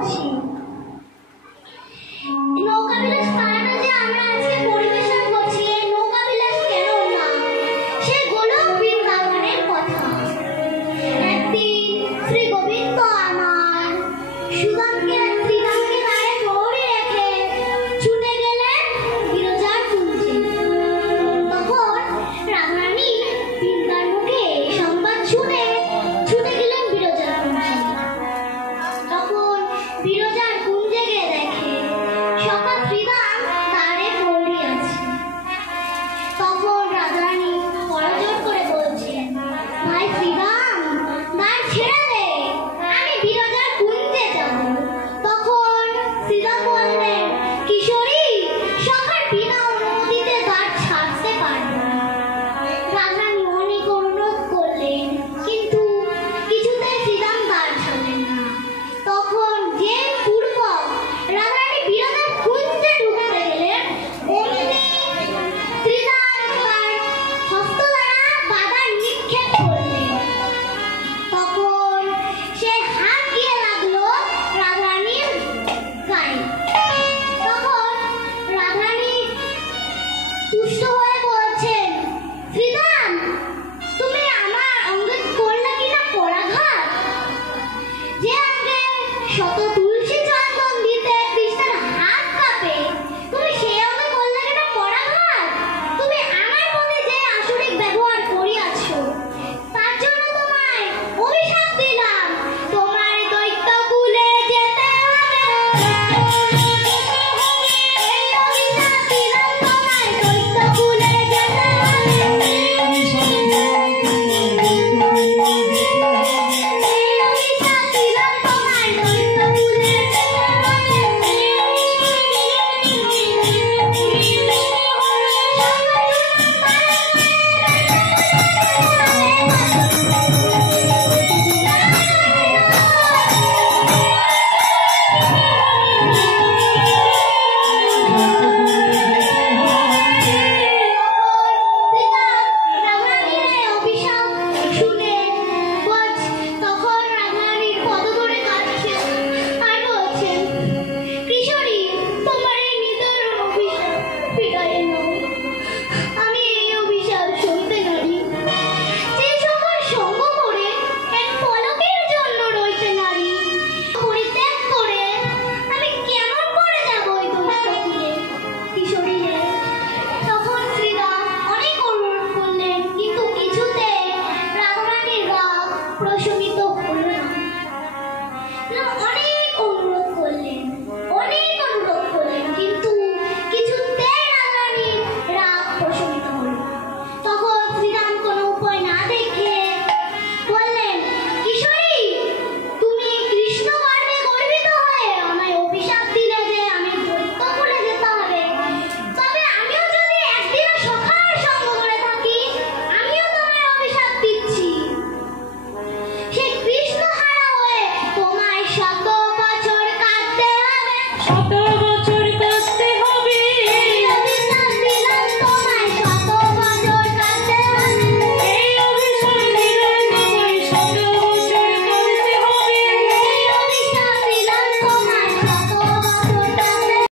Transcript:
বলছি। নৌকা বিলাস গানটা যে আমরা আজকে পরিবেশন করছি, এই নৌকা বিলাস কেন না, সেগুলো বৃন্দাবনের কথা। একদিন শ্রী গোবিন্দ আমার শ্রীরামকে দাঁড়ে গৌরী রেখে ছুটে গেলেন বিরজার কুঞ্জে। তখন রাধারানী বৃন্দার মুখে সংবাদ শুনে ছুটে গেলেন বিরজার কুঞ্জে। তখন বিরজার কুঞ্জে গিয়ে দেখে সখা শ্রীরাম দাঁড়ে গৌরী আছে। তখন রাধারানী করজোড় করে বলছেন, ভাই শ্রীরাম, দ্বার ছেড়ে দে, আমি বিরজার কুঞ্জে যাব। তখন শ্রীরাম বললেন, কিশোরী, সখার বিনা অনুমতিতে দ্বার ছাড়তে পারবে না। রাধারানী অনেক অনুরোধ করলেন, কিন্তু কিছুতেই শ্রীরাম দ্বার ছাড়লেন না। তখন যে পূর্বক রাধারানী বিরজার কুঞ্জে ঢুকতে গেলেন, অমনি শ্রীরাম তার হস্ত দ্বারা বাধা নিক্ষেপ করলেন। তখন সে হাত দিয়ে লাগলো রাধারানীর গায়ে। তখন রাধারানী তুষ্ট হয়ে বলছেন, শ্রীরাম, তুমি আমার অঙ্গে করলে কিনা পরাঘাত, যে অঙ্গে শত